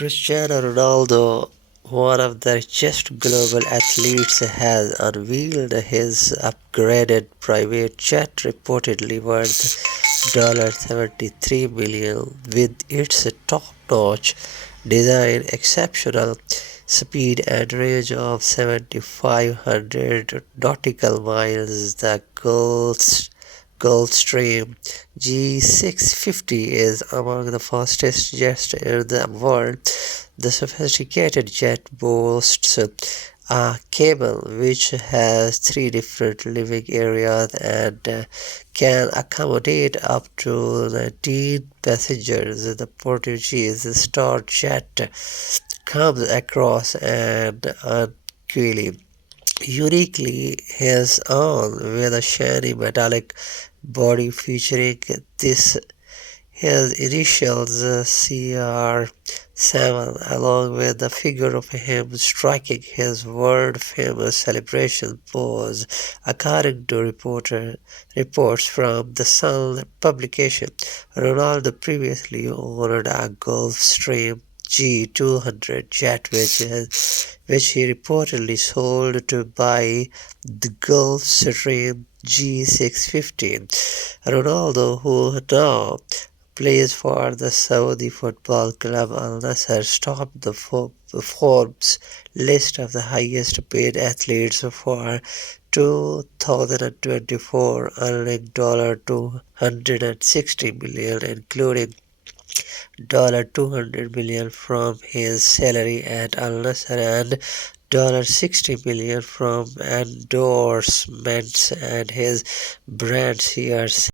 Cristiano Ronaldo, one of the richest global athletes, has unveiled his upgraded private jet, reportedly worth $73 million, with its top-notch design, exceptional speed, and range of 7,500 nautical miles. The Gulfstream G650 is among the fastest jets in the world. The sophisticated jet boasts a cabin which has three different living areas and can accommodate up to 19 passengers. The Portuguese Star Jet comes across an uncoily uniquely his own, with a shiny metallic body featuring this his initials CR7, along with the figure of him striking his world-famous celebration pose. According to reports from the Sun publication, Ronaldo previously owned a Gulfstream G200 jet, which he reportedly sold to buy the Gulfstream G615. Ronaldo, who now plays for the Saudi football club Al Nassr, topped the Forbes list of the highest paid athletes for 2024, earning $260 million, including $200 million from his salary at Al Nassr and $60 million from endorsements and his brand shares.